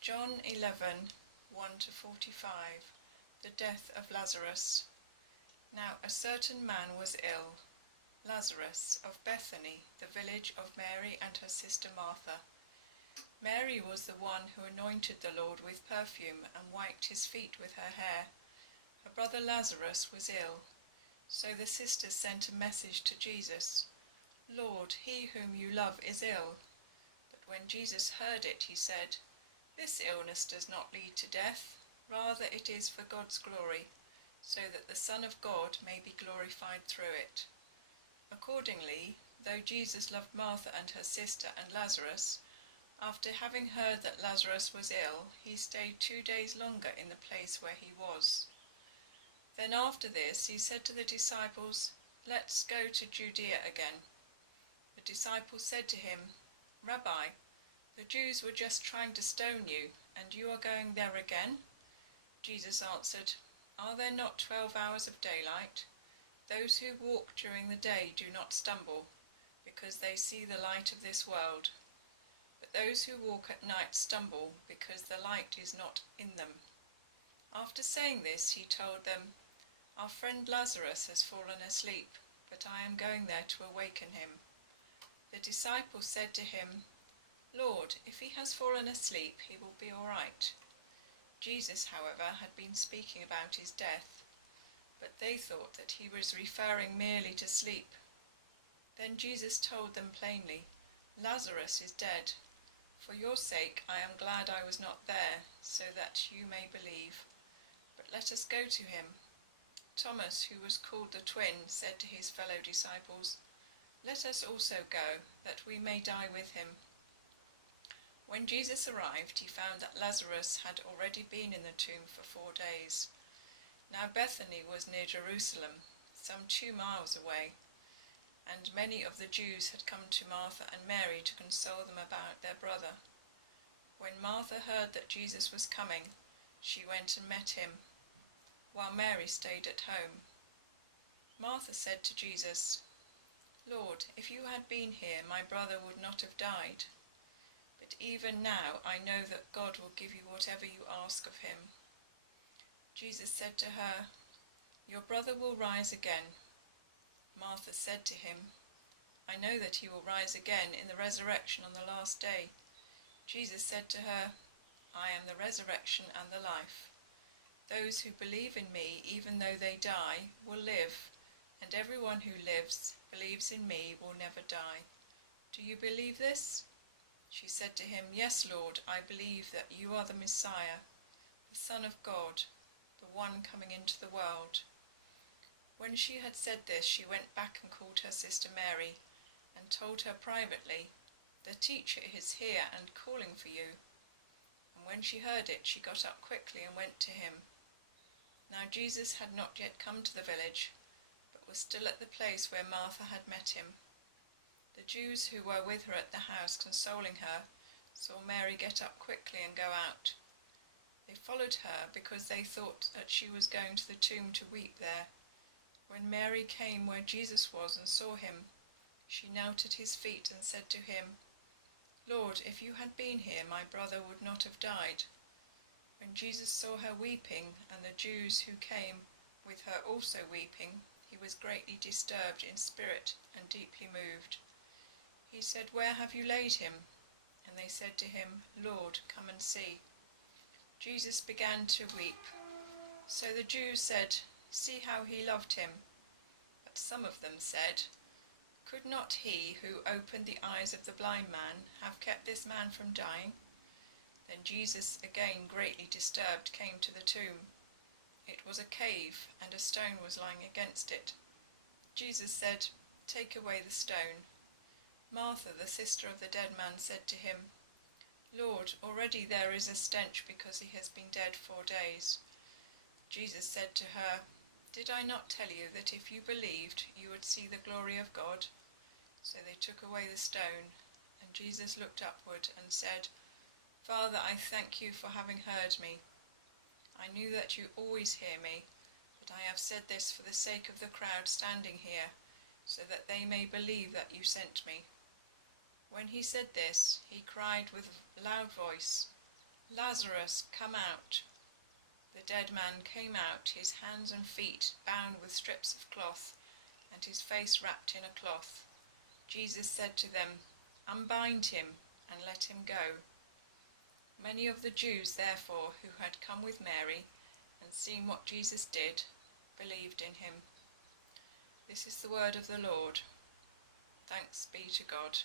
John 11, 1-45. The death of Lazarus. Now a certain man was ill, Lazarus of Bethany, the village of Mary and her sister Martha. Mary was the one who anointed the Lord with perfume and wiped his feet with her hair. Her brother Lazarus was ill. So the sisters sent a message to Jesus, "Lord, he whom you love is ill." But when Jesus heard it, he said, "This illness does not lead to death. Rather it is for God's glory, so that the Son of God may be glorified through it." Accordingly, though Jesus loved Martha and her sister and Lazarus, after having heard that Lazarus was ill, he stayed 2 days longer in the place where he was. Then after this he said to the disciples, "Let's go to Judea again." The disciples said to him, "Rabbi, the Jews were just trying to stone you, and you are going there again?" Jesus answered, "Are there not 12 hours of daylight? Those who walk during the day do not stumble, because they see the light of this world. But those who walk at night stumble, because the light is not in them." After saying this, he told them, "Our friend Lazarus has fallen asleep, but I am going there to awaken him." The disciples said to him, "Lord, if he has fallen asleep, he will be all right." Jesus, however, had been speaking about his death, but they thought that he was referring merely to sleep. Then Jesus told them plainly, "Lazarus is dead. For your sake I am glad I was not there, so that you may believe. But let us go to him." Thomas, who was called the twin, said to his fellow disciples, "Let us also go, that we may die with him." When Jesus arrived, he found that Lazarus had already been in the tomb for 4 days. Now Bethany was near Jerusalem, some 2 miles away, and many of the Jews had come to Martha and Mary to console them about their brother. When Martha heard that Jesus was coming, she went and met him, while Mary stayed at home. Martha said to Jesus, "Lord, if you had been here, my brother would not have died. But even now I know that God will give you whatever you ask of him." Jesus said to her, "Your brother will rise again." Martha said to him, "I know that he will rise again in the resurrection on the last day." Jesus said to her, "I am the resurrection and the life. Those who believe in me, even though they die, will live, and everyone who lives, believes in me, will never die. Do you believe this?" She said to him, "Yes, Lord, I believe that you are the Messiah, the Son of God, the one coming into the world." When she had said this, she went back and called her sister Mary, and told her privately, "The teacher is here and calling for you." And when she heard it, she got up quickly and went to him. Now Jesus had not yet come to the village, but was still at the place where Martha had met him. The Jews who were with her at the house consoling her saw Mary get up quickly and go out. They followed her because they thought that she was going to the tomb to weep there. When Mary came where Jesus was and saw him, she knelt at his feet and said to him, "Lord, if you had been here, my brother would not have died." When Jesus saw her weeping, and the Jews who came with her also weeping, he was greatly disturbed in spirit and deeply moved. He said, "Where have you laid him?" And they said to him, "Lord, come and see." Jesus began to weep. So the Jews said, "See how he loved him." But some of them said, "Could not he who opened the eyes of the blind man have kept this man from dying?" Then Jesus, again greatly disturbed, came to the tomb. It was a cave, and a stone was lying against it. Jesus said, "Take away the stone." Martha, the sister of the dead man, said to him, "Lord, already there is a stench because he has been dead 4 days." Jesus said to her, "Did I not tell you that if you believed, you would see the glory of God?" So they took away the stone, and Jesus looked upward and said, "Father, I thank you for having heard me. I knew that you always hear me, but I have said this for the sake of the crowd standing here, so that they may believe that you sent me." When he said this, he cried with a loud voice, Lazarus, come out. The dead man came out, his hands and feet bound with strips of cloth, and his face wrapped in a cloth. Jesus said to them, Unbind him and let him go. Many of the Jews, therefore, who had come with Mary and seen what Jesus did, believed in him. This is the word of the Lord. Thanks be to God.